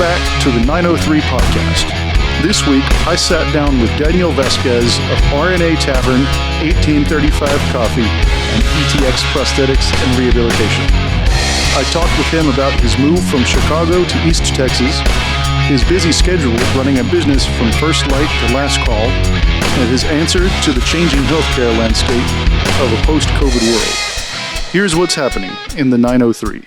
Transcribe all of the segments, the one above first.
back to the 903 podcast. This week, I sat down with Daniel Vasquez of RNA Tavern, 1835 Coffee, and ETX Prosthetics and Rehabilitation. I talked with him about his move from Chicago to East Texas, his busy schedule running a business from first light to last call, and his answer to the changing healthcare landscape of a post-COVID world. Here's what's happening in the 903.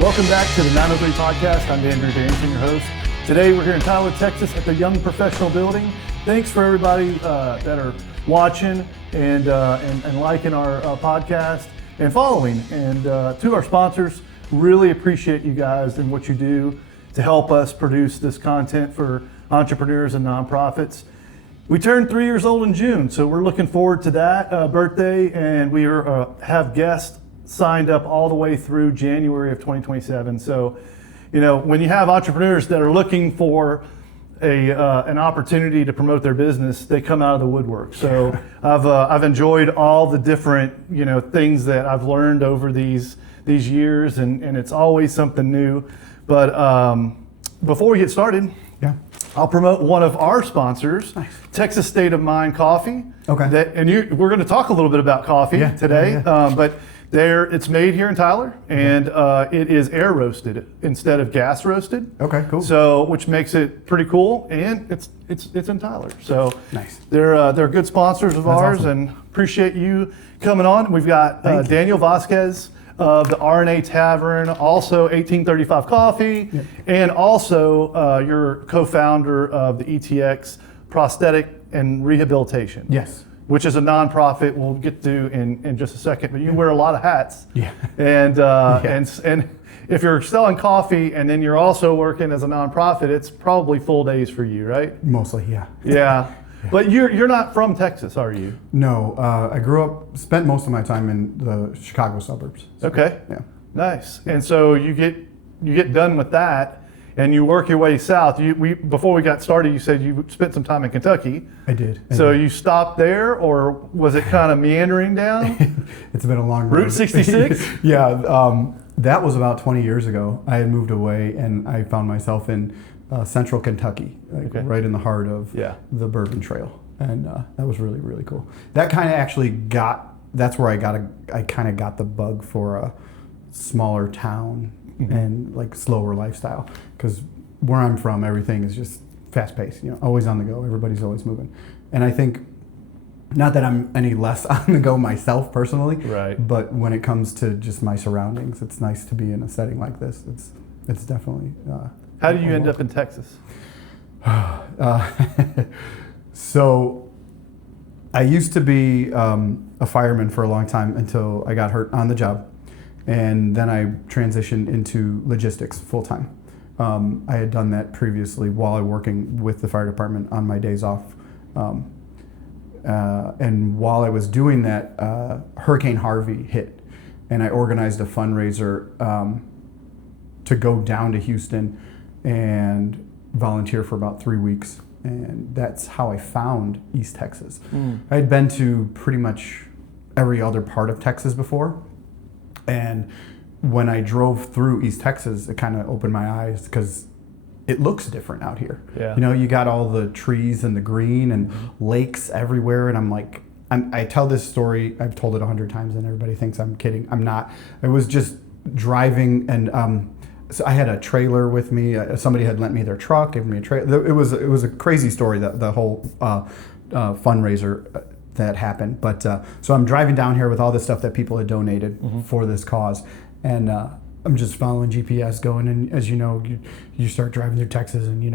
Welcome back to the 903 podcast. I'm Andrew Darrington, your host. Today we're here in Tyler, Texas at the Young Professional Building. Thanks for everybody that are watching and liking our podcast and following. And to our sponsors, really appreciate you guys and what you do to help us produce this content for entrepreneurs and nonprofits. We turned 3 years old in June, so we're looking forward to that birthday, and we have guests signed up all the way through January of 2027. So, when you have entrepreneurs that are looking for an opportunity to promote their business, they come out of the woodwork. So I've enjoyed all the different things that I've learned over these years, and it's always something new. But before we get started, I'll promote one of our sponsors, nice. Texas State of Mind Coffee. Okay. We're going to talk a little bit about coffee today, but it's made here in Tyler, and it is air roasted instead of gas roasted. Okay, cool. So, which makes it pretty cool, and it's in Tyler. So nice. They're good sponsors of ours, awesome. And appreciate you coming on. We've got Daniel Vasquez of the RNA Tavern, also 1835 Coffee, and also your co-founder of the ETX Prosthetic and Rehabilitation. Yes. Which is a nonprofit we'll get to in just a second, but you wear a lot of hats. Yeah. And if you're selling coffee and then you're also working as a nonprofit, it's probably full days for you, right? Mostly, yeah. Yeah. But you're not from Texas, are you? No, I spent most of my time in the Chicago suburbs. So, okay. Yeah. Nice. And so you get done with that, and you work your way south. Before we got started, you said you spent some time in Kentucky. I did. You stopped there, or was it kind of meandering down? It's been a long road. Route 66? Yeah, that was about 20 years ago. I had moved away, and I found myself in central Kentucky, right in the heart of the Bourbon Trail. And that was really, really cool. That kind of actually that's where I kind of got the bug for a smaller town and like slower lifestyle, because where I'm from, everything is just fast paced, always on the go. Everybody's always moving. And I think, not that I'm any less on the go myself personally, right, but when it comes to just my surroundings, it's nice to be in a setting like this. It's definitely. How did you end up in Texas? So I used to be a fireman for a long time until I got hurt on the job. And then I transitioned into logistics full time. I had done that previously while I was working with the fire department on my days off. And while I was doing that, Hurricane Harvey hit, and I organized a fundraiser to go down to Houston and volunteer for about 3 weeks. And that's how I found East Texas. I had been to pretty much every other part of Texas before. And when I drove through East Texas, it kind of opened my eyes, because it looks different out here. Yeah. You got all the trees and the green and lakes everywhere. And I'm like, I tell this story, I've told it 100 times and everybody thinks I'm kidding. I'm not. I was just driving, and so I had a trailer with me. Somebody had lent me their truck, given me a trailer. It was a crazy story, the whole fundraiser that happened. But so I'm driving down here with all this stuff that people had donated for this cause, and I'm just following GPS going, and as you know, you start driving through Texas, and you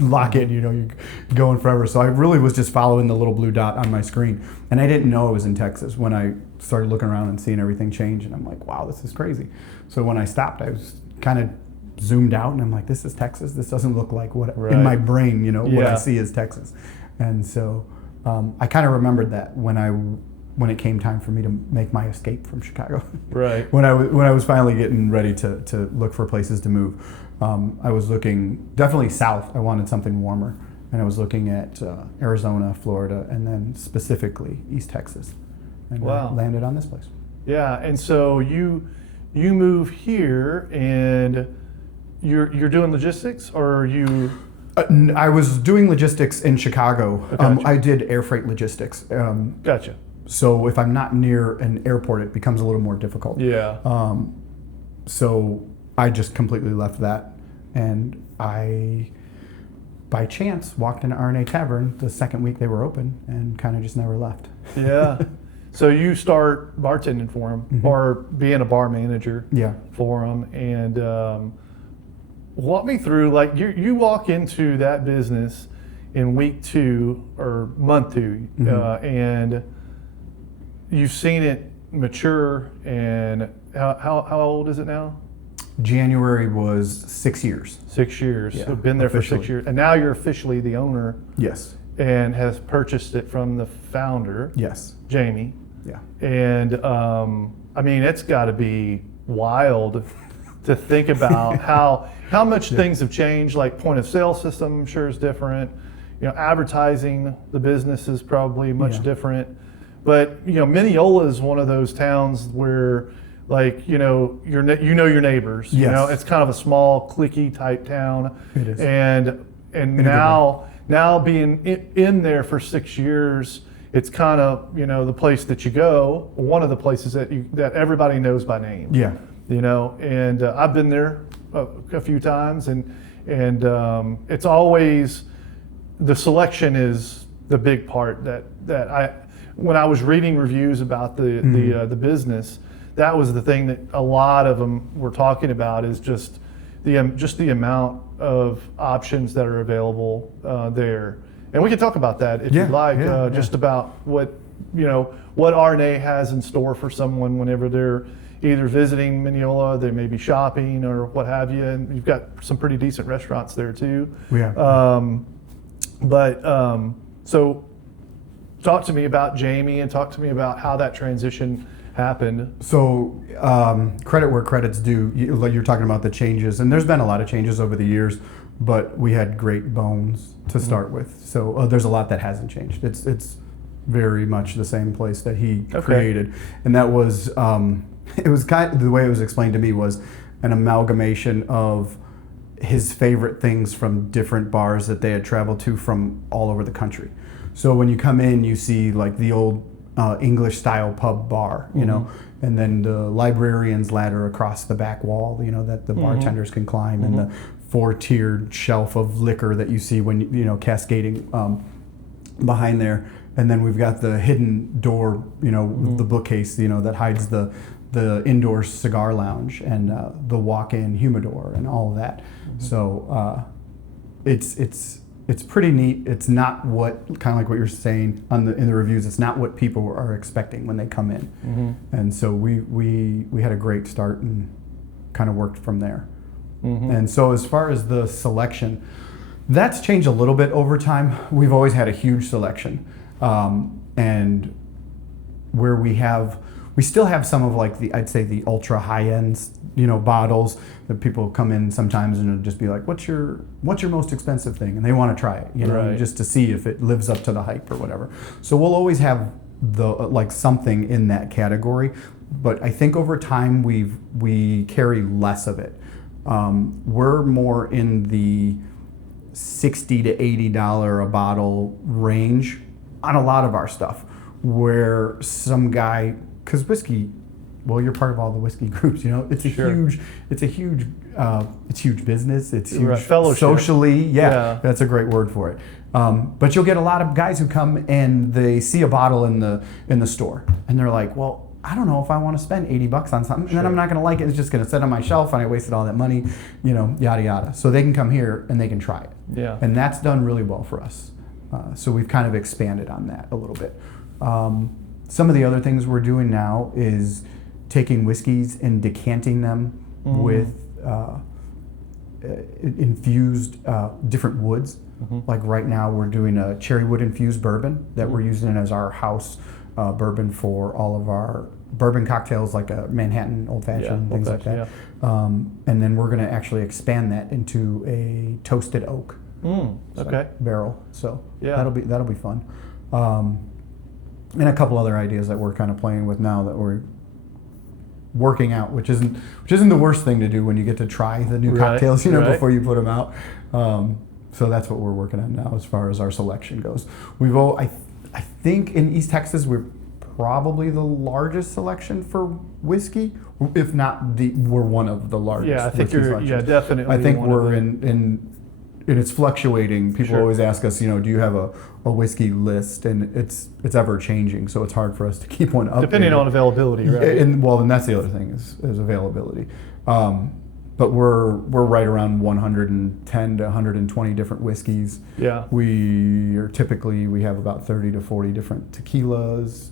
lock it, you're going forever. So I really was just following the little blue dot on my screen, and I didn't know it was in Texas when I started looking around and seeing everything change, and I'm like, wow, this is crazy. So when I stopped, I was kind of zoomed out, and I'm like, this is Texas. This doesn't look like what in my brain, what I see is Texas. And so I kind of remembered that when it came time for me to make my escape from Chicago. Right. when I was finally getting ready to look for places to move, I was looking definitely south. I wanted something warmer, and I was looking at Arizona, Florida, and then specifically East Texas, and landed on this place. Yeah, and so you move here and you're doing logistics, or are you? I was doing logistics in Chicago. Gotcha. I did air freight logistics. Gotcha. So if I'm not near an airport, it becomes a little more difficult. Yeah. So I just completely left that, and I, by chance, walked into RNA Tavern the second week they were open, and kind of just never left. Yeah. So you start bartending for them, or being a bar manager Yeah. for them, and walk me through, like, you walk into that business in week 2 or month 2, and you've seen it mature. And how old is it now? January was 6 years. 6 years. Yeah, So been there for officially. 6 years, and now you're officially the owner Yes. and has purchased it from the founder, Yes. Jamie. Yeah. And I mean, it's got to be wild to think about how much things have changed. Like, point of sale system, I'm sure, is different. Advertising the business is probably much different. But Mineola is one of those towns where, like, your neighbors. Yes. It's kind of a small, cliquey type town. It is. And now being in there for 6 years, it's kind of the place that you go, one of the places that everybody knows by name. Yeah. And I've been there a few times, and it's always, the selection is the big part that I, when I was reading reviews about the business, that was the thing that a lot of them were talking about, is just the amount of options that are available there. And we can talk about that if you'd like, just about what RNA has in store for someone whenever they're either visiting Mineola, they may be shopping or what have you, and you've got some pretty decent restaurants there too. Yeah. So talk to me about Jamie, and talk to me about how that transition happened. So credit where credit's due. You're talking about the changes, and there's been a lot of changes over the years, but we had great bones to start with. So there's a lot that hasn't changed. It's very much the same place that he created, and that was it was kind of, the way it was explained to me was an amalgamation of his favorite things from different bars that they had traveled to from all over the country. So when you come in, you see like the old English style pub bar, and then the librarian's ladder across the back wall, that the bartenders can climb, and the 4-tiered shelf of liquor that you see when cascading behind there. And then we've got the hidden door, the bookcase, that hides the indoor cigar lounge, and the walk-in humidor and all of that. So it's pretty neat. It's not what, kind of like what you're saying in the reviews, it's not what people are expecting when they come in. And so we had a great start and kind of worked from there. And so as far as the selection, that's changed a little bit over time. We've always had a huge selection. And where we still have some of, like, I'd say the ultra high end, bottles that people come in sometimes and it'll just be like, what's your most expensive thing? And they want to try it, Right. just to see if it lives up to the hype or whatever. So we'll always have something in that category, but I think over time we carry less of it. We're more in the $60 to $80 a bottle range on a lot of our stuff, where some guy, because whiskey, well, you're part of all the whiskey groups, it's a huge business. It's huge fellowship. Socially. Yeah, that's a great word for it. But you'll get a lot of guys who come and they see a bottle in the store, and they're like, well, I don't know if I want to spend $80 on something, and then I'm not going to like it. It's just going to sit on my shelf, and I wasted all that money, yada yada. So they can come here and they can try it. Yeah. And that's done really well for us. So we've kind of expanded on that a little bit. Some of the other things we're doing now is taking whiskeys and decanting them with infused different woods. Like right now we're doing a cherry wood infused bourbon that we're using as our house bourbon for all of our bourbon cocktails, like a Manhattan Old Fashioned, things like that. Yeah. And then we're going to actually expand that into a toasted oak barrel. So that'll be fun. And a couple other ideas that we're kind of playing with now that working out, which isn't the worst thing to do when you get to try the new cocktails, before you put them out. So that's what we're working on now as far as our selection goes. I think in East Texas we're probably the largest selection for whiskey, if not we're one of the largest. Yeah, I think selections. definitely. I think we're in and it's fluctuating. People always ask us, do you have a whiskey list? And it's ever changing, so it's hard for us to keep one up. Depending on availability, right? And that's the other thing is availability. But we're right around 110 to 120 different whiskeys. Yeah. We have about 30 to 40 different tequilas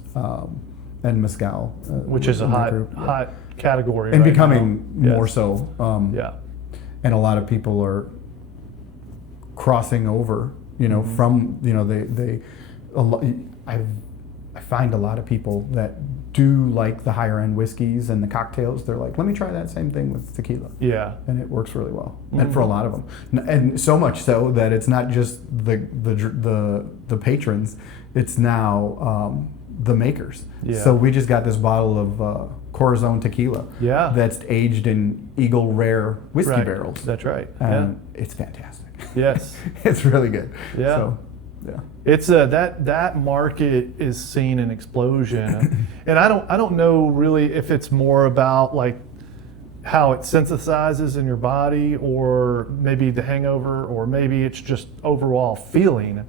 and mezcal, which is a hot category, and right becoming now. more so. And a lot of people are crossing over, from I find a lot of people that do like the higher end whiskeys and the cocktails. They're like, let me try that same thing with tequila. Yeah, and it works really well, and for a lot of them, and so much so that it's not just the patrons; it's now the makers. Yeah. So we just got this bottle of Corazon tequila. Yeah. That's aged in Eagle Rare whiskey barrels. That's right. And it's fantastic. Yes. It's really good. Yeah. So, yeah. It's that market is seeing an explosion, and I don't know really if it's more about like how it synthesizes in your body, or maybe the hangover, or maybe it's just overall feeling.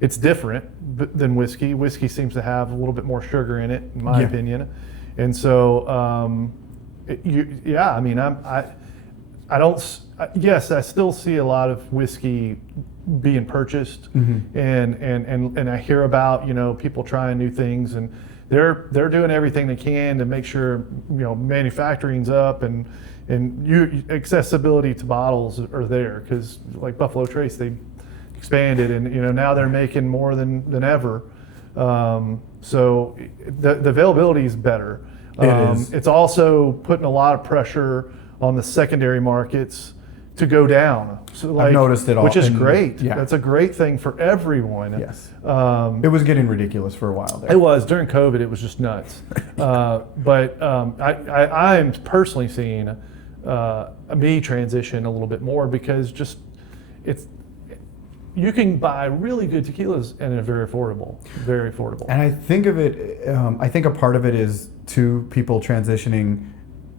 It's different than whiskey. Whiskey seems to have a little bit more sugar in it, in my opinion, and so I still see a lot of whiskey being purchased, and I hear about people trying new things, and they're doing everything they can to make sure manufacturing's up and accessibility to bottles are there, because like Buffalo Trace, they expanded, and now they're making more than ever. So the availability is better. It is. It's also putting a lot of pressure on the secondary markets to go down. So I've noticed it all, which is great. Yeah. That's a great thing for everyone. Yes. It was getting ridiculous for a while there. It was during COVID. It was just nuts. But I am personally seeing me transition a little bit more, because you can buy really good tequilas and they're very affordable. And I think of it. I think a part of it is to people transitioning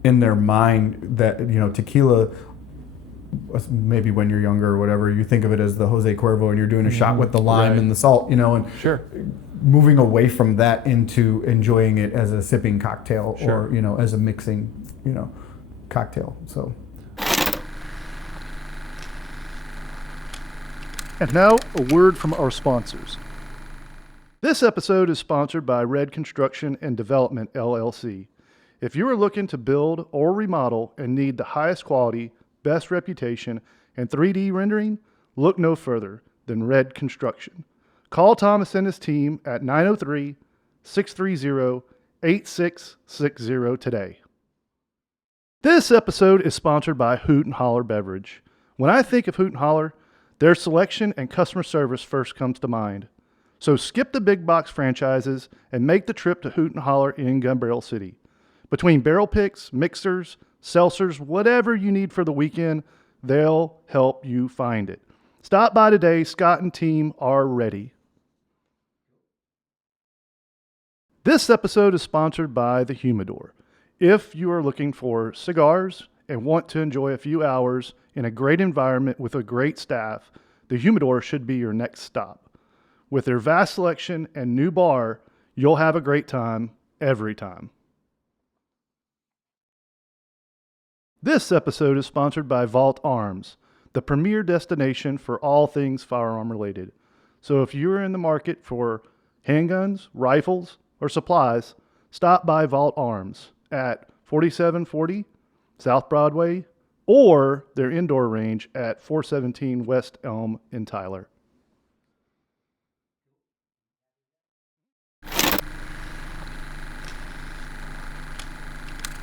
in their mind that tequila. Maybe when you're younger or whatever, you think of it as the Jose Cuervo, and you're doing a shot with the lime and the salt, and moving away from that into enjoying it as a sipping cocktail or as a mixing, cocktail. So. And now, a word from our sponsors. This episode is sponsored by Red Construction and Development, LLC. If you are looking to build or remodel and need the highest quality, best reputation, and 3D rendering, look no further than Red Construction. Call Thomas and his team at 903-630-8660 today. This episode is sponsored by Hoot and Holler Beverage. When I think of Hoot and Holler, their selection and customer service first comes to mind. So skip the big box franchises and make the trip to Hoot and Holler in Gun Barrel City. Between barrel picks, mixers, seltzers, whatever you need for the weekend, they'll help you find it. Stop by today. Scott and team are ready. This episode is sponsored by the Humidor. If you are looking for cigars and want to enjoy a few hours in a great environment with a great staff, the Humidor should be your next stop. With their vast selection and new bar, you'll have a great time every time. This episode is sponsored by Vault Arms, the premier destination for all things firearm related. So if you're in the market for handguns, rifles, or supplies, stop by Vault Arms at 4740 South Broadway or their indoor range at 417 West Elm in Tyler.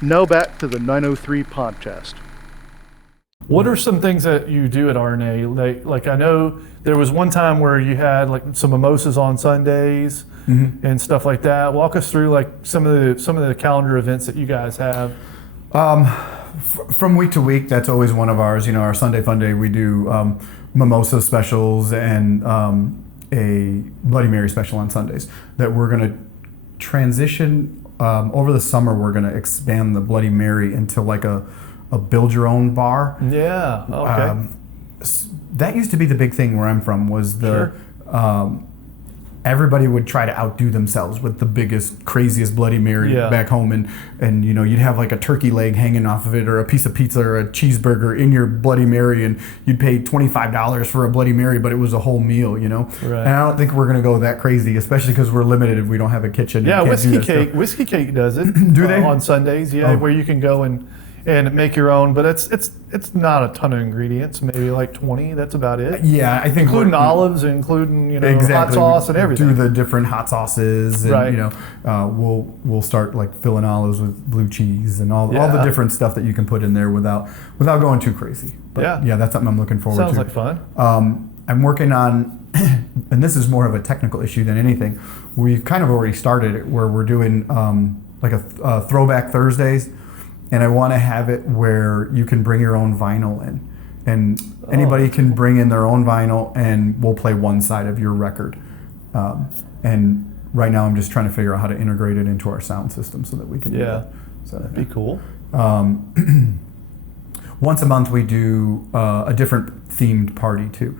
Now back to the 903 podcast. What are some things that you do at RNA? Like I know there was one time where you had like some mimosas on Sundays and stuff like that. Walk us through like some of the calendar events that you guys have. From week to week, that's always one of ours. Our Sunday Fun Day, we do mimosa specials and a Bloody Mary special on Sundays that we're going to transition. Over the summer, we're going to expand the Bloody Mary into like a build your own bar. Yeah, okay. That used to be the big thing where I'm from, was everybody would try to outdo themselves with the biggest, craziest Bloody Mary back home, and you'd have like a turkey leg hanging off of it, or a piece of pizza, or a cheeseburger in your Bloody Mary, and you'd pay $25 for a Bloody Mary, but it was a whole meal, Right. And I don't think we're gonna go that crazy, especially because we're limited if we don't have a kitchen. Yeah, Whiskey Cake does it. Do they? On Sundays? Yeah, where you can go and make your own, but it's not a ton of ingredients, maybe like 20, that's about it. Yeah, I think including olives, including hot sauce and everything. Do the different hot sauces, and right. We'll start like filling olives with blue cheese and all the different stuff that you can put in there without going too crazy. But yeah, that's something I'm looking forward to. Sounds like fun. I'm working on, and this is more of a technical issue than anything. We've kind of already started it where we're doing like a throwback Thursdays. And I want to have it where you can bring your own vinyl in, and anybody can bring in their own vinyl, and we'll play one side of your record. And right now, I'm just trying to figure out how to integrate it into our sound system so that we can do that. So that'd be cool. Once a month, we do a different themed party too.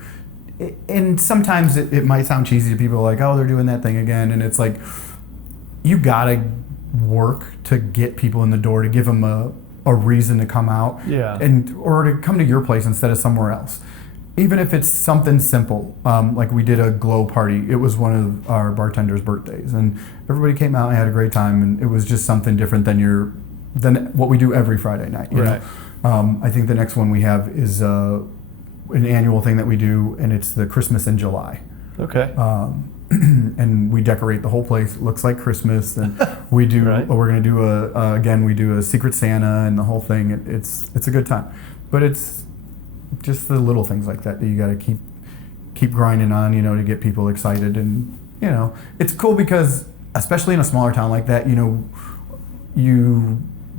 And sometimes it might sound cheesy to people, like, oh, they're doing that thing again, and it's like, you gotta work to get people in the door, to give them a reason to come out, or to come to your place instead of somewhere else. Even if it's something simple, like we did a glow party. It was one of our bartenders' birthdays, and everybody came out and had a great time, and it was just something different than what we do every Friday night. You know? I think the next one we have is an annual thing that we do, and it's the Christmas in July. Okay. And we decorate the whole place. It looks like Christmas, and we do. We're going to do we do a Secret Santa and the whole thing. It's a good time, but it's just the little things like that you got to keep grinding on, to get people excited, and it's cool because especially in a smaller town like that, you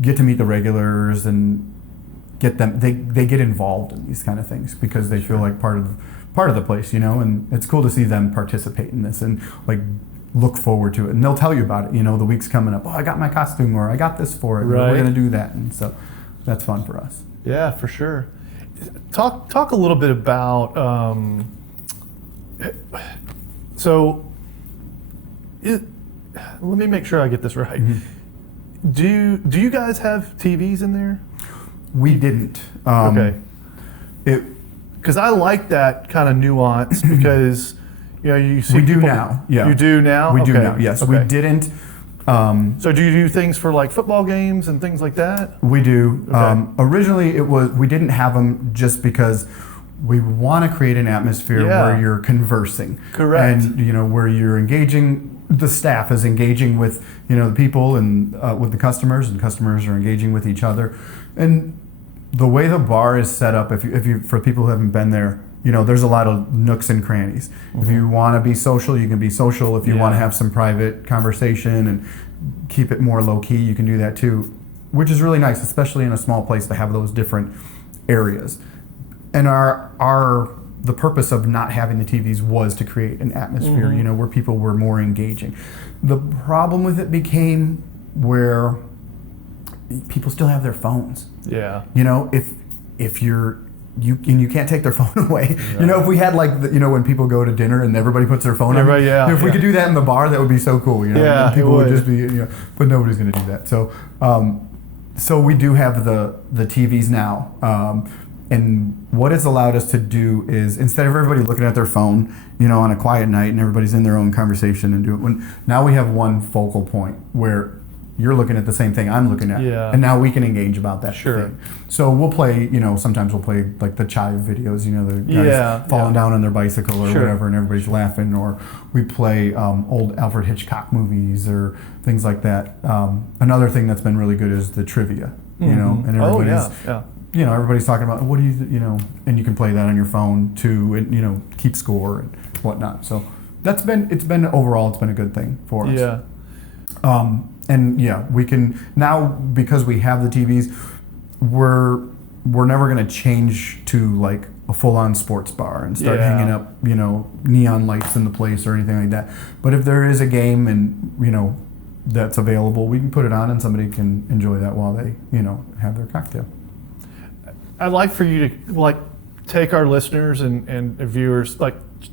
get to meet the regulars and get them. They get involved in these kind of things because they feel like part of the place, and it's cool to see them participate in this and like look forward to it. And they'll tell you about it, the week's coming up. Oh, I got my costume, or I got this for it. Right. We're going to do that. And so that's fun for us. Yeah, for sure. Talk a little bit about, let me make sure I get this right. Mm-hmm. Do you guys have TVs in there? We didn't. Okay. Because I like that kind of nuance because, you see. We do now. Yeah. You do now? We do now, yes. Okay. We didn't. So do you do things for like football games and things like that? We do. Okay. Originally, we didn't have them just because we want to create an atmosphere where you're conversing. Correct. And, where you're engaging, the staff is engaging with, the people and with the customers, and customers are engaging with each other. And the way the bar is set up, if you for people who haven't been there, there's a lot of nooks and crannies. Mm-hmm. If you want to be social, you can be social. If you want to have some private conversation and keep it more low key, you can do that too, which is really nice, especially in a small place, to have those different areas. And the purpose of not having the TVs was to create an atmosphere, where people were more engaging. The problem with it became where people still have their phones. Yeah. If you can't take their phone away. Right. If we had like when people go to dinner and everybody puts their phone on. Right, if we could do that in the bar, that would be so cool. Yeah, and people would just be but nobody's going to do that. So we do have the TVs now. And what it's allowed us to do is, instead of everybody looking at their phone, on a quiet night and everybody's in their own conversation and now we have one focal point where you're looking at the same thing I'm looking at, and now we can engage about that thing. So we'll play, sometimes we'll play like the chive videos, the guys falling down on their bicycle or whatever, and everybody's laughing, or we play old Alfred Hitchcock movies or things like that. Another thing that's been really good is the trivia, and everybody's everybody's talking about what do and you can play that on your phone too, and keep score and whatnot. So it's been overall, it's been a good thing for us. Yeah. And yeah, we can now, because we have the TVs, we're never going to change to like a full-on sports bar and start hanging up, neon lights in the place or anything like that. But if there is a game and, that's available, we can put it on and somebody can enjoy that while they, have their cocktail. I'd like for you to take our listeners and viewers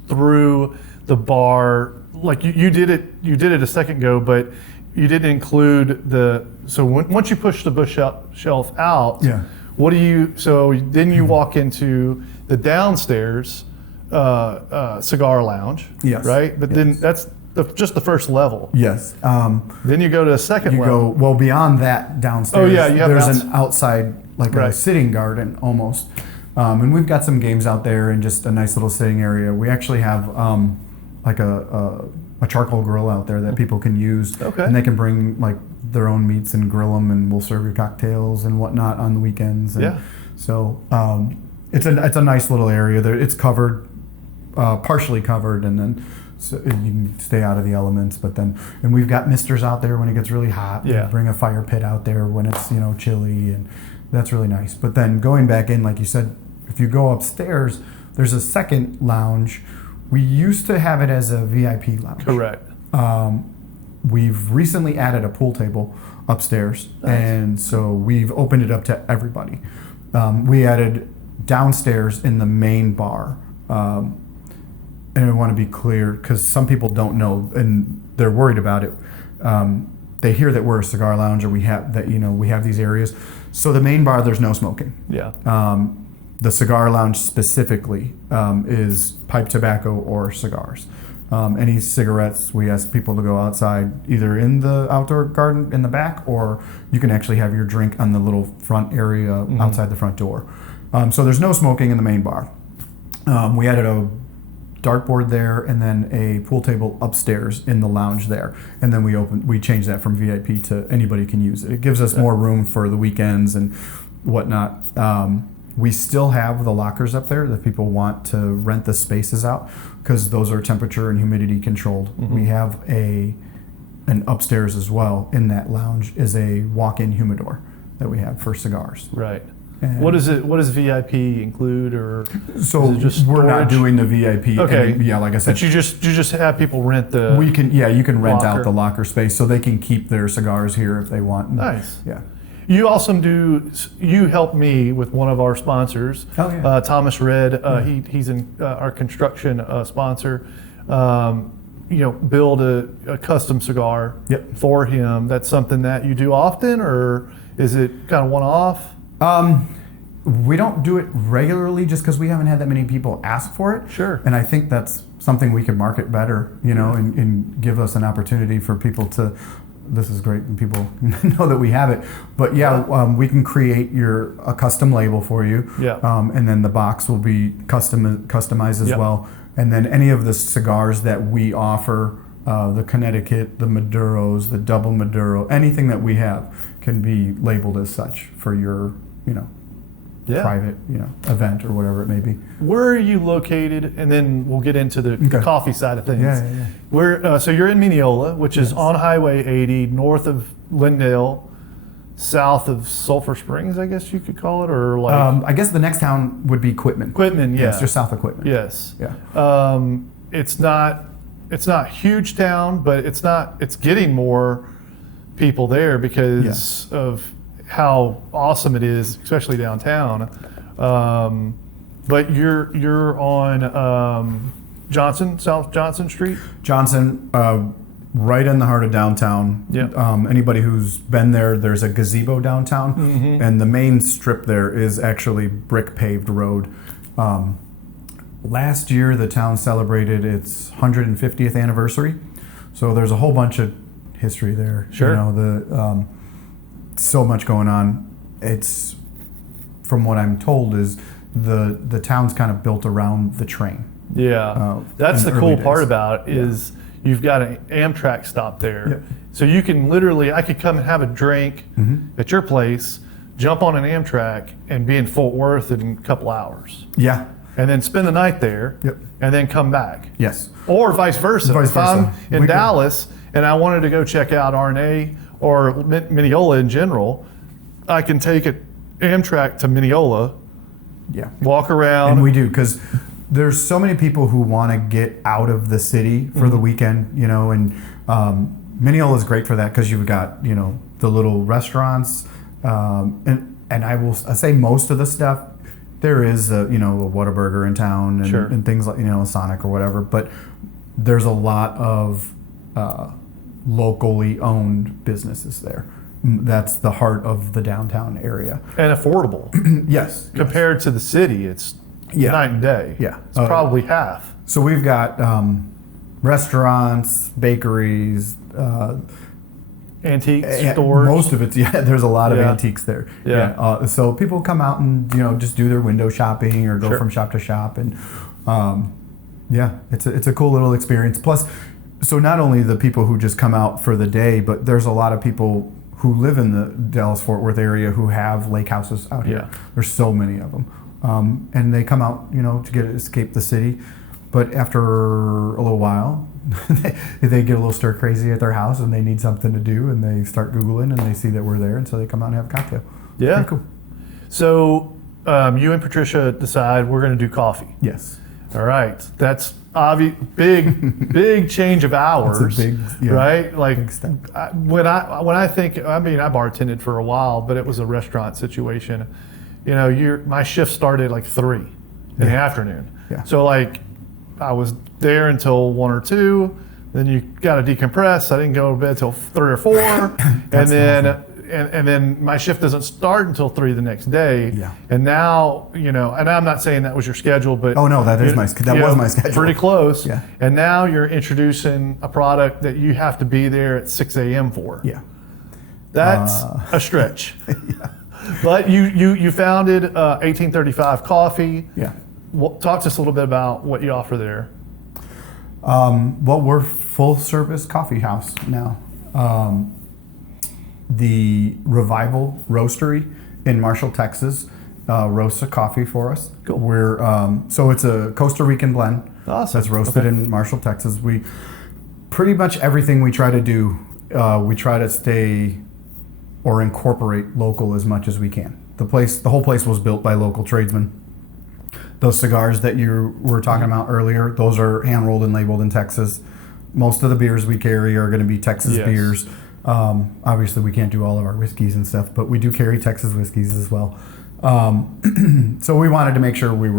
through the bar. Like you did it a second ago, but you didn't include once you push the bookshelf out, then you walk into the downstairs cigar lounge, yes, right? But then that's just the first level. Yes. Then you go to a second level. Well, beyond that downstairs, there's an outside, a sitting garden almost. And we've got some games out there and just a nice little sitting area. We actually have a charcoal grill out there that people can use. Okay. And they can bring their own meats and grill them, and we'll serve you cocktails and whatnot on the weekends. And so it's a nice little area. It's covered, partially covered, and then so you can stay out of the elements. And we've got misters out there when it gets really hot. Yeah. We bring a fire pit out there when it's chilly, and that's really nice. But then going back in, like you said, if you go upstairs, there's a second lounge. We used to have it as a VIP lounge. Correct. We've recently added a pool table upstairs, and so we've opened it up to everybody. We added downstairs in the main bar, and I want to be clear because some people don't know and they're worried about it. They hear that we're a cigar lounge or we have these areas. So the main bar, there's no smoking. Yeah. The cigar lounge specifically is pipe tobacco or cigars. Any cigarettes, we ask people to go outside, either in the outdoor garden in the back, or you can actually have your drink on the little front area outside the front door. So there's no smoking in the main bar. We added a dartboard there and then a pool table upstairs in the lounge there. And then we changed that from VIP to anybody can use it. It gives us more room for the weekends and whatnot. We still have the lockers up there that people want to rent the spaces out because those are temperature and humidity controlled. We have an upstairs as well in that lounge is a walk-in humidor that we have for cigars. Right. And what does VIP include, or so is it just we're not storage? doing the VIP. Okay. And, like I said, but you just have people rent the. you can rent locker. out the locker space so they can keep their cigars here if they want. Nice. Yeah. You also you helped me with one of our sponsors, Thomas Red. He's in our construction sponsor. Build a custom cigar for him. That's something that you do often, or is it kind of one-off? We don't do it regularly just because we haven't had that many people ask for it. Sure. And I think that's something we can market better, and give us an opportunity for people to, this is great and people know that we have it. But we can create a custom label for you. Yeah. And then the box will be customized as well. And then any of the cigars that we offer, the Connecticut, the Maduros, the double Maduro, anything that we have can be labeled as such for your, private, event or whatever it may be. Where are you located? And then we'll get into the coffee side of things. Yeah. So you're in Mineola, which is on Highway 80, north of Lindale, south of Sulphur Springs, I guess you could call it, or I guess the next town would be Quitman. Quitman, yeah. Yes, just south of Quitman. Yes. Yeah. It's not a huge town, but it's getting more people there because of how awesome it is, especially downtown. But you're on South Johnson Street? Johnson, right in the heart of downtown. Yeah. Anybody who's been there's a gazebo downtown, and the main strip there is actually brick paved road. Last year, the town celebrated its 150th anniversary, so there's a whole bunch of history there. Sure. So much going on. It's, from what I'm told, is the town's kind of built around the train. Yeah, that's the cool part about it is you've got an Amtrak stop there. Yep. So you can literally, I could come and have a drink at your place jump on an Amtrak and be in Fort Worth in a couple hours, Yeah. and then spend the night there, Yep. and then come back. Yes. Or vice versa. Vice If I'm versa. in We could- Dallas and I wanted to go check out RNA or Mineola in general, I can take an Amtrak to Mineola, Yeah. walk around. And we do, because there's so many people who want to get out of the city for the weekend, and Mineola is great for that because you've got, the little restaurants, and I say most of the stuff. There is a Whataburger in town and, Sure. and things like, Sonic or whatever, but there's a lot of locally owned businesses there. That's the heart of the downtown area. and affordable. Yes. Compared to the city, it's Yeah. night and day. Yeah. It's probably half. So we've got restaurants, bakeries, Antique yeah, stores. most of it's, there's a lot of Yeah. antiques there. Yeah. So people come out and, just do their window shopping or go Sure. from shop to shop. And it's a cool little experience. Plus, so not only the people who just come out for the day, but there's a lot of people who live in the Dallas-Fort Worth area who have lake houses out here. Yeah. There's so many of them. And they come out, to escape the city. But after a little while, they get a little stir crazy at their house and they need something to do, and they start Googling and they see that we're there, and so they come out and have a cocktail. Yeah. Pretty cool. So you and Patricia decide we're going to do coffee. Yes. All right. That's obvious. Big change of hours. It's a big, right? Like big step. when I think, I bartended for a while, but it was a restaurant situation. My shift started like 3 in the afternoon. Yeah. So like I was there until 1 or 2. Then you got to decompress. I didn't go to bed till 3 or 4, and then my shift doesn't start until 3 the next day. Yeah. And now, and I'm not saying that was your schedule, but Oh, no, that was my schedule. Pretty close. Yeah. And now you're introducing a product that you have to be there at 6 a.m. for. Yeah. That's a stretch. But you founded 1835 Coffee. Yeah. Talk to us a little bit about what you offer there. Well, we're full service coffee house now. The Revival Roastery in Marshall, Texas, roasts a coffee for us. Cool. We're so it's a Costa Rican blend. Awesome. That's roasted in Marshall, Texas. We pretty much everything we try to do, we try to stay or incorporate local as much as we can. The whole place was built by local tradesmen. Those cigars that you were talking about earlier, those are hand rolled and labeled in Texas. Most of the beers we carry are going to be Texas Yes. beers. Obviously, we can't do all of our whiskeys and stuff, but we do carry Texas whiskeys as well. So we wanted to make sure we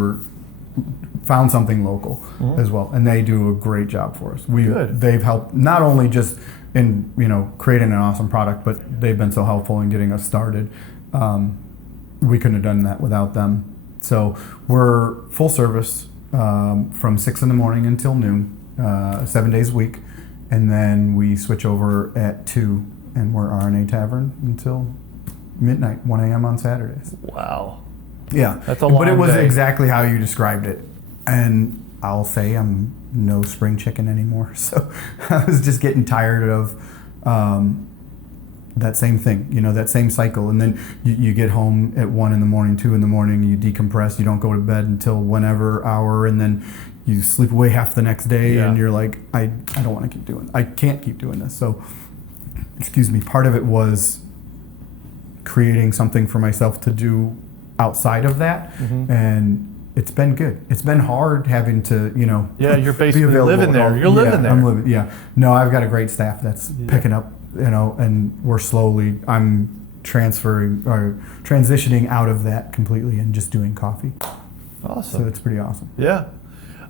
found something local as well, and they do a great job for us. Good. They've helped not only just in creating an awesome product, but they've been so helpful in getting us started. We couldn't have done that without them. So we're full service from 6 in the morning until noon, 7 days a week, and then we switch over at 2, and we're RNA Tavern until midnight, 1 a.m. on Saturdays. Wow. Yeah, That's a but it long was day. exactly how you described it, and I'll say I'm no spring chicken anymore. So I was just getting tired of that same thing, that same cycle. And then you get home at 1 in the morning, 2 in the morning, you decompress, you don't go to bed until whenever hour, and then you sleep away half the next day, Yeah. and you're like, I don't want to keep doing, I can't keep doing this. So, excuse me, part of it was creating something for myself to do outside of that, and it's been good. It's been hard having to, Yeah, you're be basically available living there. at all. You're living there. I'm living. Yeah. No, I've got a great staff that's picking up, and I'm transferring or transitioning out of that completely and just doing coffee. Awesome. So it's pretty awesome. Yeah.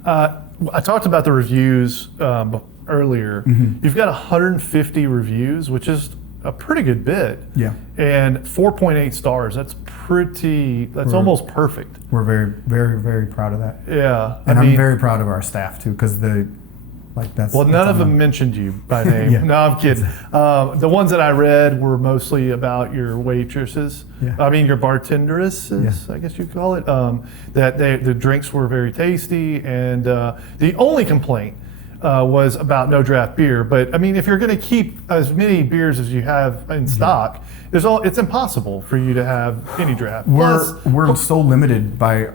I talked about the reviews earlier. You've got 150 reviews, which is a pretty good bit. Yeah. And 4.8 stars. That's almost perfect. We're very, very, very proud of that. Yeah. And I'm very proud of our staff too, because that's. Well, that's none of on them mentioned you by name. Yeah. No, I'm kidding. The ones that I read were mostly about your waitresses. Yeah. I mean, your bartenderesses, I guess you'd call it. That the drinks were very tasty, and the only complaint was about no draft beer. But I mean, if you're going to keep as many beers as you have in stock, it's impossible for you to have any draft. We're so limited by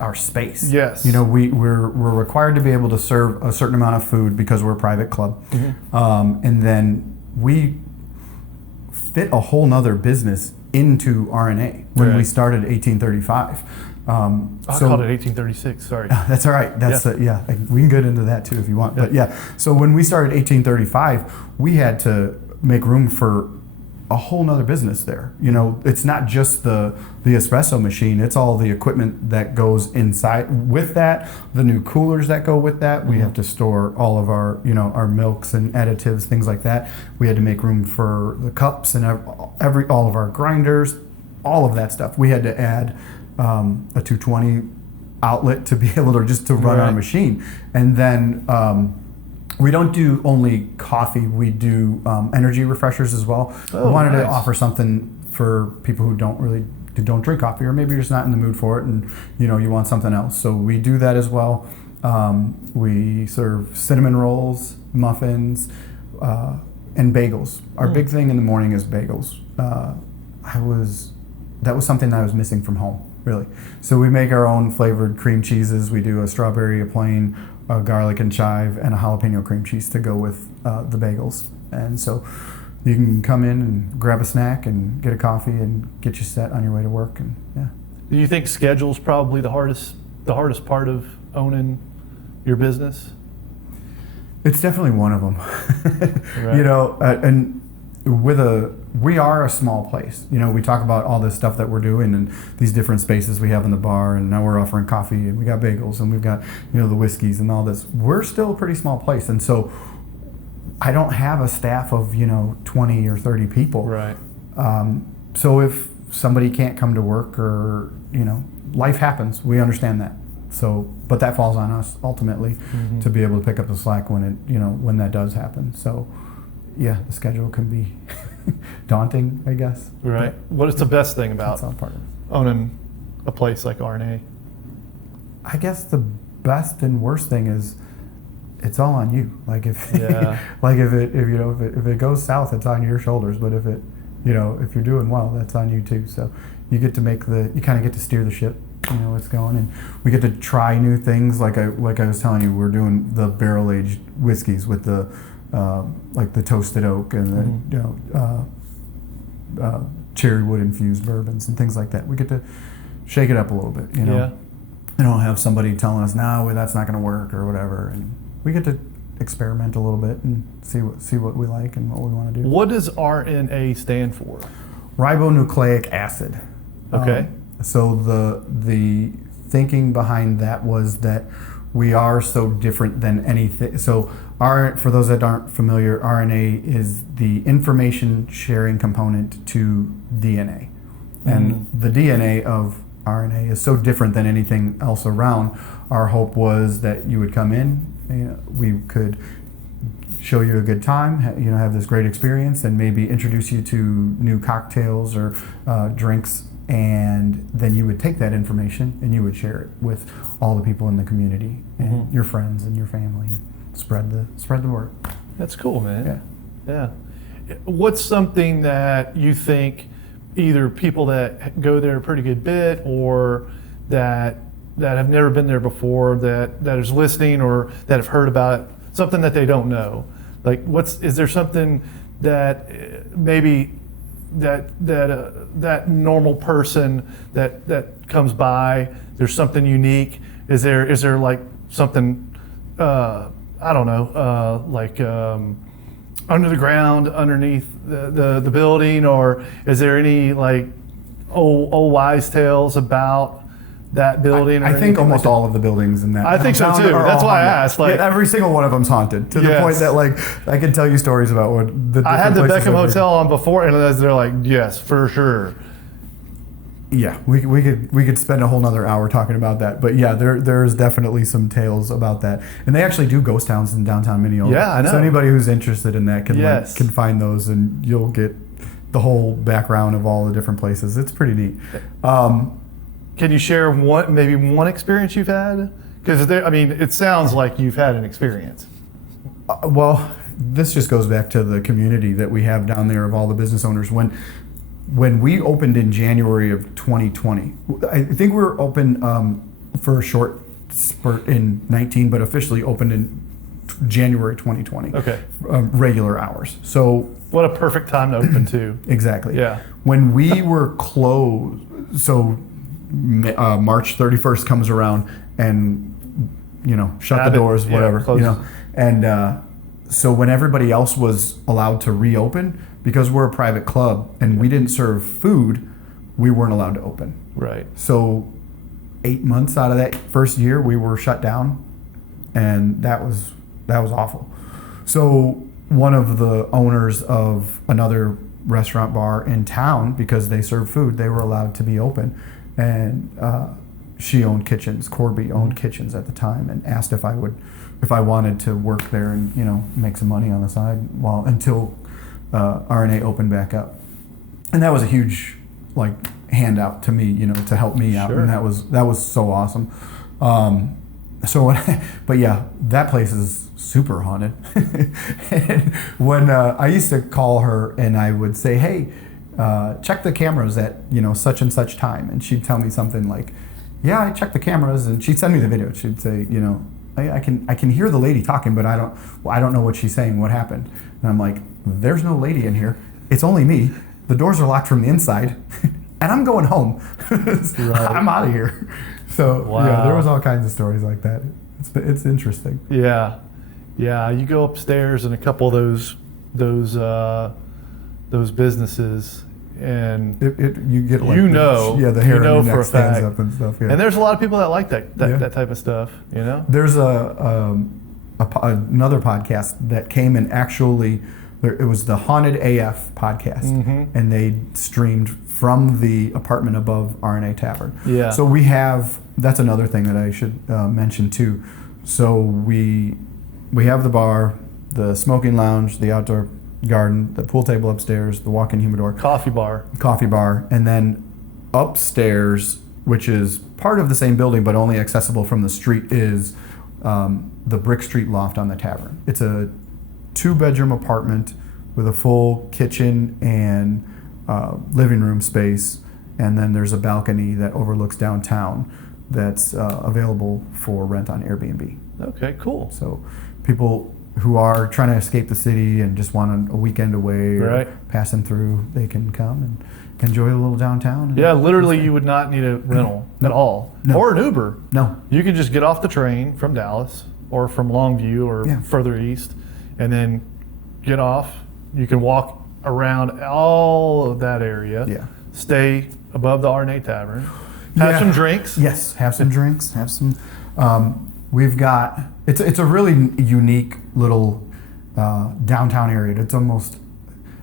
our space. Yes. You know, we're required to be able to serve a certain amount of food because we're a private club, and then we fit a whole nother business into RNA when we started 1835. I called it 1836. Sorry. That's all right. That's we can get into that too if you want. But so when we started 1835, we had to make room for a whole nother business there. You know, it's not just the espresso machine, it's all the equipment that goes inside with that, the new coolers that go with that. We have to store all of our, our milks and additives, things like that. We had to make room for the cups and all of our grinders, all of that stuff. We had to add a 220 outlet to be able to run our machine. And then we don't do only coffee, we do energy refreshers as well. We wanted to offer something for people who don't drink coffee, or maybe you're just not in the mood for it and you want something else. So we do that as well. We serve cinnamon rolls, muffins, and bagels. Our big thing in the morning is bagels. That was something that I was missing from home, really. So we make our own flavored cream cheeses. We do a strawberry, a plain, a garlic and chive, and a jalapeno cream cheese to go with the bagels. And so you can come in and grab a snack and get a coffee and get you set on your way to work. And Do you think schedule's probably the hardest part of owning your business? It's definitely one of them. Right. And we are a small place. We talk about all this stuff that we're doing and these different spaces we have in the bar, and now we're offering coffee and we got bagels and we've got the whiskeys and all this. We're still a pretty small place, and so I don't have a staff of 20 or 30 people. Right. So if somebody can't come to work, or life happens, we understand that. So, but that falls on us ultimately to be able to pick up the slack when that does happen. So, yeah, the schedule can be daunting, I guess. Right. What is the best thing about That's all part of it. owning a place like RNA? I guess the best and worst thing is it's all on you. Like if if it goes south, it's on your shoulders. But if if you're doing well, that's on you too. So you get to you kind of get to steer the ship. It's going, and we get to try new things. Like I was telling you, we're doing the barrel aged whiskeys with the the toasted oak and the cherry wood infused bourbons and things like that. We get to shake it up a little bit. Have somebody telling us, no, that's not going to work or whatever, and we get to experiment a little bit and see what we like and what we want to do. What does RNA stand for? Ribonucleic acid. Okay. So the thinking behind that was that we are so different than anything. So for those that aren't familiar, RNA is the information sharing component to DNA. And the DNA of RNA is so different than anything else around. Our hope was that you would come in, we could show you a good time, have this great experience, and maybe introduce you to new cocktails or drinks, and then you would take that information and you would share it with all the people in the community and your friends and your family, and spread the word. That's cool, man. Yeah. What's something that you think either people that go there a pretty good bit, or that have never been there before, that is listening, or that have heard about it, something that they don't know? Like, is there something that maybe that normal person that comes by, there's something unique? Is there like something I don't know, under the ground, underneath the building, or is there any like old wise tales about that building? I think almost all of the buildings in that. I think so too. That's why I asked. Every single one of them's haunted to the point that I can tell you stories about what the. I had the Beckham Hotel on before, and they're like, yes, for sure. Yeah, we could spend a whole nother hour talking about that, but yeah, there's definitely some tales about that, and they actually do ghost towns in downtown Mineola. Yeah, I know. So anybody who's interested in that can find those, and you'll get the whole background of all the different places. It's pretty neat. Can you share one experience you've had? Because it sounds like you've had an experience. Well, this just goes back to the community that we have down there of all the business owners. When we opened in January of 2020, I think we were open for a short spurt in 19, but officially opened in January 2020. Okay. Regular hours. So What a perfect time to open too. exactly. Yeah. When we were closed, so March 31st comes around and shut the Habit, doors, yeah, whatever, close. and so when everybody else was allowed to reopen, because we're a private club and we didn't serve food, we weren't allowed to open. Right. So 8 months out of that first year, we were shut down, and that was awful. So one of the owners of another restaurant bar in town, because they served food, they were allowed to be open, and she owned kitchens. Corby owned kitchens at the time, and asked if I wanted to work there and make some money on the side until RNA opened back up, and that was a huge handout to me, to help me out, Sure. and that was so awesome. But yeah, that place is super haunted. And when I used to call her and I would say, hey, check the cameras at such and such time, and she'd tell me something like, yeah, I checked the cameras, and she'd send me the video. She'd say, I can hear the lady talking, but I don't know what she's saying. What happened? And I'm like, there's no lady in here. It's only me. The doors are locked from the inside, and I'm going home. Right. I'm out of here. So Wow. yeah, there was all kinds of stories like that. It's interesting. Yeah. Yeah. You go upstairs in a couple of those businesses, and You get the hair on your for a neck stands fact. up and stuff. Yeah. And there's a lot of people that like that Yeah. type of stuff. There's another podcast that came and actually, it was the Haunted AF podcast, and they streamed from the apartment above RNA Tavern. Yeah. So that's another thing that I should mention too. So we have the bar, the smoking lounge, the outdoor garden, the pool table upstairs, the walk-in humidor, Coffee bar. and then upstairs, which is part of the same building but only accessible from the street, is the Brick Street Loft on the Tavern. It's a 2-bedroom apartment with a full kitchen and living room space, and then there's a balcony that overlooks downtown that's available for rent on Airbnb. Okay, cool. So people who are trying to escape the city and just want a weekend away or Right. passing through, they can come and enjoy a little downtown. Yeah, literally, you would not need a rental at all, No. or an Uber. No. You could just get off the train from Dallas or from Longview or Yeah. further east, and then get off. You can walk around all of that area. Yeah. Stay above the RNA Tavern. Have Yeah. some drinks. Yes, have some drinks, have some. We've got, it's a really unique little downtown area. It's almost,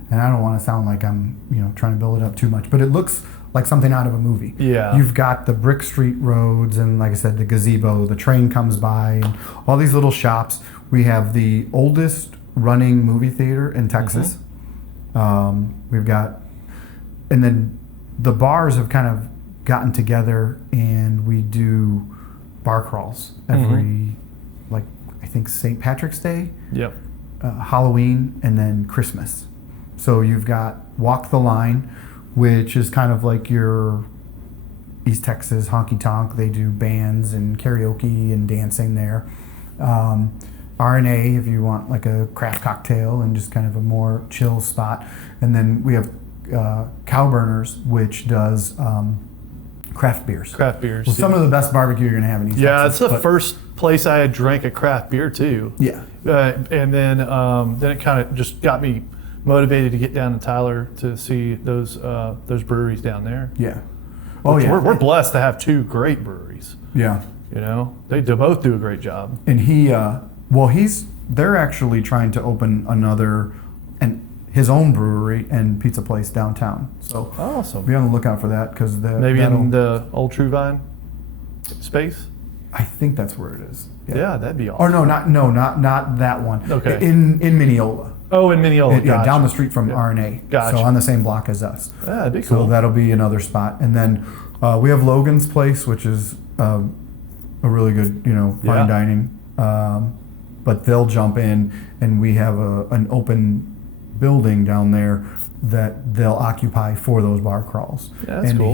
and I don't want to sound like I'm trying to build it up too much, but it looks like something out of a movie. Yeah. You've got the brick street roads, and like I said, the gazebo, the train comes by, and all these little shops. We have the oldest running movie theater in Texas. We've got, and then the bars have kind of gotten together, and we do bar crawls every, I think St. Patrick's Day, Yep. Halloween, and then Christmas. So you've got Walk the Line, which is kind of like your East Texas honky tonk. They do bands and karaoke and dancing there. RNA, if you want like a craft cocktail and just kind of a more chill spot. And then we have Cowburners, which does craft beers. Craft beers. Well, some of the best barbecue you're gonna have in East Yeah, Texas. it's the first place I had drank a craft beer too. Yeah. And then it kind of just got me motivated to get down to Tyler to see those breweries down there. Yeah. Oh yeah. We're blessed to have 2 great breweries. Yeah. They both do a great job. And they're actually trying to open his own brewery and pizza place downtown. So Awesome. be on the lookout for that, because Maybe in the old True Vine space. I think that's where it is. Yeah, that'd be awesome. Or not that one. Okay. In Mineola. Oh, in Mineola. Yeah, Gotcha. down the street from Yeah. RNA. Gotcha. So on the same block as us. Yeah, that'd be So cool. that'll be another spot. And then we have Logan's Place, which is a really good, fine Yeah. dining. but they'll jump in, and we have an open building down there that they'll occupy for those bar crawls. Yeah, that's and cool.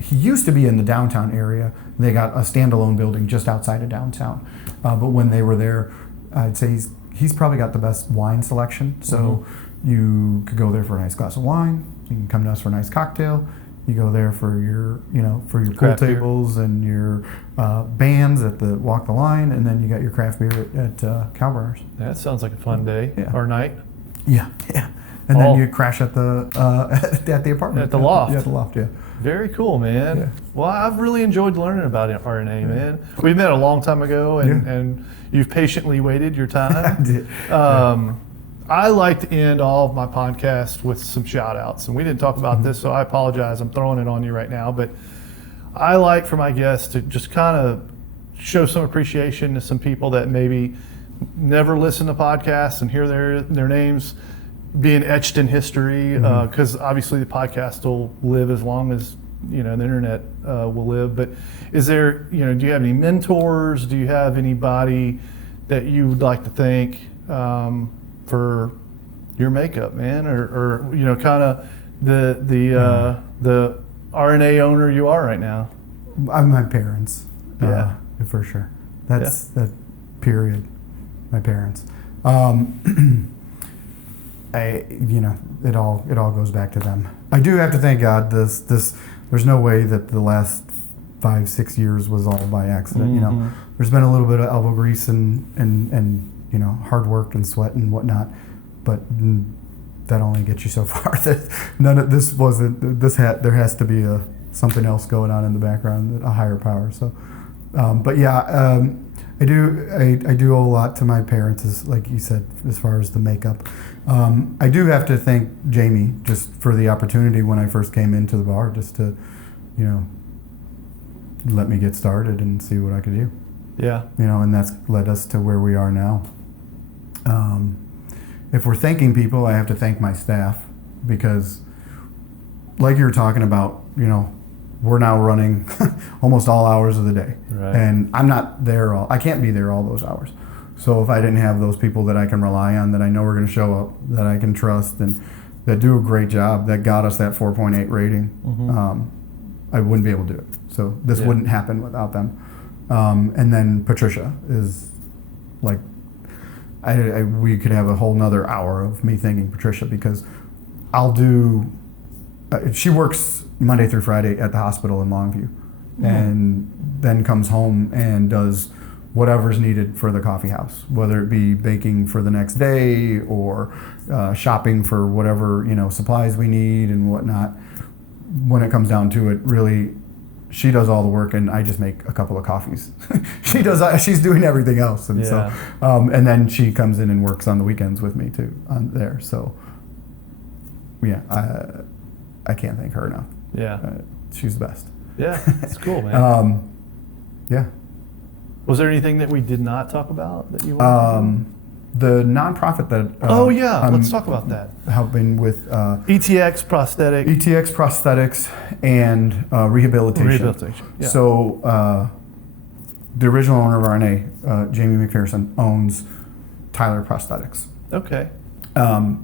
He used to be in the downtown area. They got a standalone building just outside of downtown. But when they were there, I'd say he's probably got the best wine selection. So you could go there for a nice glass of wine. You can come to us for a nice cocktail. You go there for your, for your pool Craft beer. tables and your bands at the Walk the Line, and then you got your craft beer at Cowburners. That sounds like a fun day Yeah. or night. Yeah. And then you crash at the at the apartment. At the loft. Yeah, at the loft. Yeah. Very cool, man. Yeah. Well, I've really enjoyed learning about RNA, man. We met a long time ago, and you've patiently waited your time. I did. I like to end all of my podcasts with some shout outs, and we didn't talk about this, so I apologize. I'm throwing it on you right now, but I like for my guests to just kind of show some appreciation to some people that maybe never listen to podcasts and hear their names being etched in history, because obviously the podcast will live as long as the internet will live. But is there, do you have any mentors? Do you have anybody that you would like to thank for your makeup, man, or kind of the RNA owner you are right now? My parents. Yeah. For sure. That's that period. My parents. It all goes back to them. I do have to thank God. There's no way that the last 5-6 years was all by accident. There's been a little bit of elbow grease and hard work and sweat and whatnot, but that only gets you so far. None of this wasn't. There has to be something else going on in the background, a higher power. So, I do owe a lot to my parents, as like you said, as far as the makeup. I do have to thank Jamie just for the opportunity when I first came into the bar, just to, let me get started and see what I could do. Yeah. And that's led us to where we are now. If we're thanking people, I have to thank my staff, because like you were talking about, we're now running almost all hours of the day. Right. And I'm not there I can't be there all those hours. So if I didn't have those people that I can rely on, that I know are going to show up, that I can trust, and that do a great job, that got us that 4.8 rating, I wouldn't be able to do it. So this wouldn't happen without them. And then Patricia is like, we could have a whole nother hour of me thanking Patricia, because she works Monday through Friday at the hospital in Longview, and then comes home and does whatever's needed for the coffee house, whether it be baking for the next day or shopping for whatever supplies we need and whatnot. When it comes down to it, really, she does all the work, and I just make a couple of coffees. She's doing everything else, and so and then she comes in and works on the weekends with me too on there. So I can't thank her enough. Yeah. She's the best. Yeah, that's cool, man. Yeah. Was there anything that we did not talk about that you wanted to The nonprofit that let's talk about that. Helping with ETX Prosthetics and Rehabilitation. Yeah. So the original owner of RNA, Jamie McPherson, owns Tyler Prosthetics. Okay.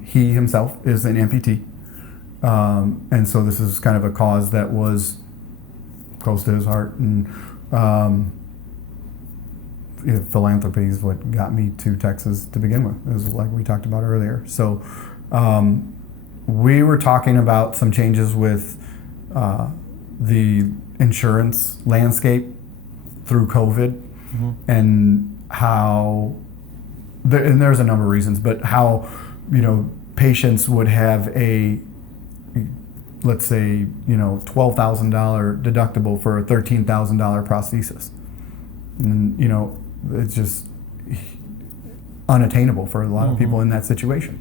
He himself is an amputee. And so this is kind of a cause that was close to his heart, and philanthropy is what got me to Texas to begin with. It was like we talked about earlier. So we were talking about some changes with the insurance landscape through COVID, and how, and there's a number of reasons, but how, patients would have a, let's say, $12,000 deductible for a $13,000 prosthesis. And, it's just unattainable for a lot of people in that situation.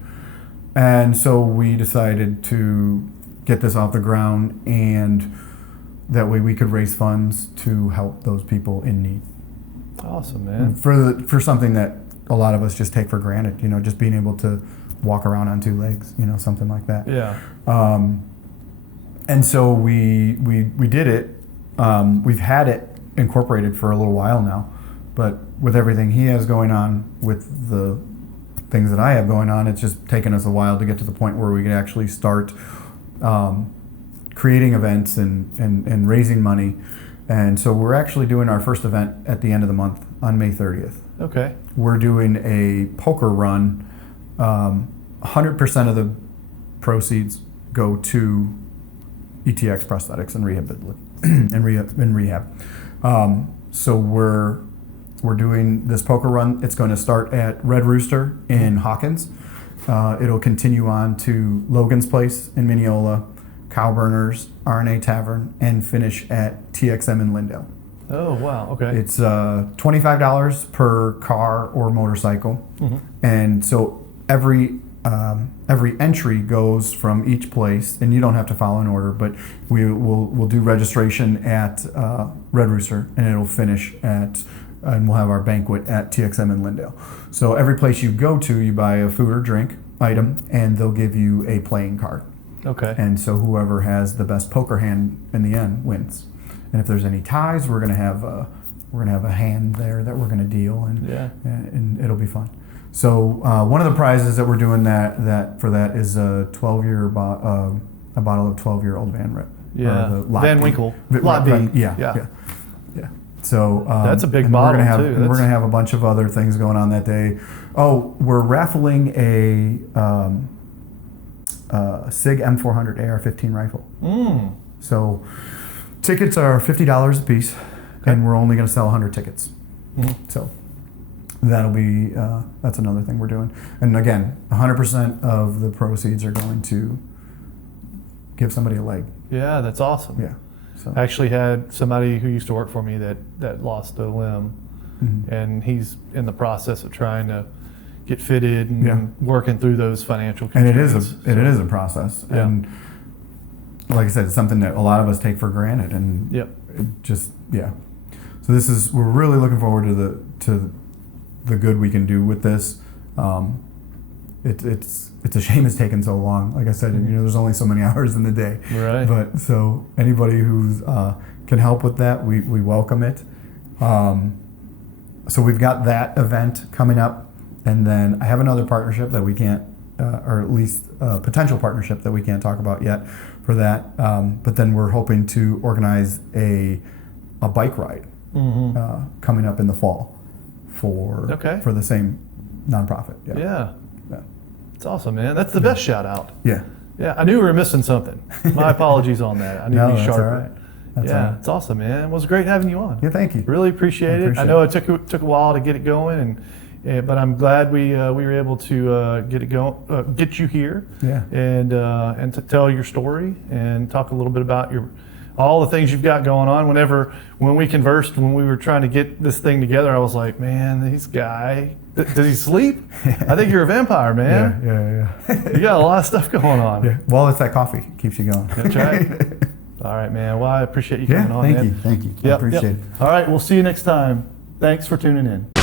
And so we decided to get this off the ground, and that way we could raise funds to help those people in need. Awesome, man. For something that a lot of us just take for granted, just being able to walk around on two legs, something like that. Yeah. And so we did it. We've had it incorporated for a little while now. But with everything he has going on, with the things that I have going on, it's just taken us a while to get to the point where we can actually start creating events and raising money. And so we're actually doing our first event at the end of the month on May 30th. Okay. We're doing a poker run. 100% of the proceeds go to ETX Prosthetics and Rehab. So we're doing this poker run. It's going to start at Red Rooster in Hawkins. It'll continue on to Logan's Place in Mineola, Cowburners, RNA Tavern, and finish at TXM in Lindale. Oh, wow. Okay. It's $25 per car or motorcycle. And so every entry goes from each place, and you don't have to follow an order, but we'll do registration at Red Rooster, and it'll finish and we'll have our banquet at TXM in Lindale. So every place you go to, you buy a food or drink item, and they'll give you a playing card. Okay. And so whoever has the best poker hand in the end wins. And if there's any ties, we're gonna have a hand there that we're gonna deal, and it'll be fun. So one of the prizes that we're doing that is a 12-year a bottle of 12-year-old Van Rip. Yeah. Van Winkle. Lot B. Yeah. So that's a big and bottle too. We're gonna have a bunch of other things going on that day. Oh, we're raffling a SIG M400 AR-15 rifle. So tickets are $50 a piece, and we're only going to sell 100 tickets. So that'll be that's another thing we're doing. And again, 100% of the proceeds are going to give somebody a leg. Yeah, that's awesome. Yeah. So I actually had somebody who used to work for me that lost a limb, and he's in the process of trying to get fitted and working through those financial constraints. And it is a process. Yeah. And like I said, it's something that a lot of us take for granted, and it just So we're really looking forward to the good we can do with this. It's a shame it's taken so long. Like I said, there's only so many hours in the day. Right. But so anybody who's can help with that, we welcome it. So we've got that event coming up, and then I have another partnership that we can't, or at least a potential partnership that we can't talk about yet for that. But then we're hoping to organize a bike ride coming up in the fall for the same nonprofit. Yeah. It's awesome, man. That's the best shout out. Yeah. Yeah, I knew we were missing something. My apologies on that. I need to be sharper. All right. That's all right. It's awesome, man. It was great having you on. Yeah, thank you. Really appreciate it. I know it took a while to get it going, but I'm glad we were able to get it going, get you here, and to tell your story and talk a little bit about all the things you've got going on. When we conversed, when we were trying to get this thing together, I was like, man, this guy, does he sleep? I think you're a vampire, man. Yeah. You got a lot of stuff going on. Yeah. Well, it's that coffee keeps you going. That's right. All right, man. Well, I appreciate you coming on. Thank you. I appreciate it. All right, we'll see you next time. Thanks for tuning in.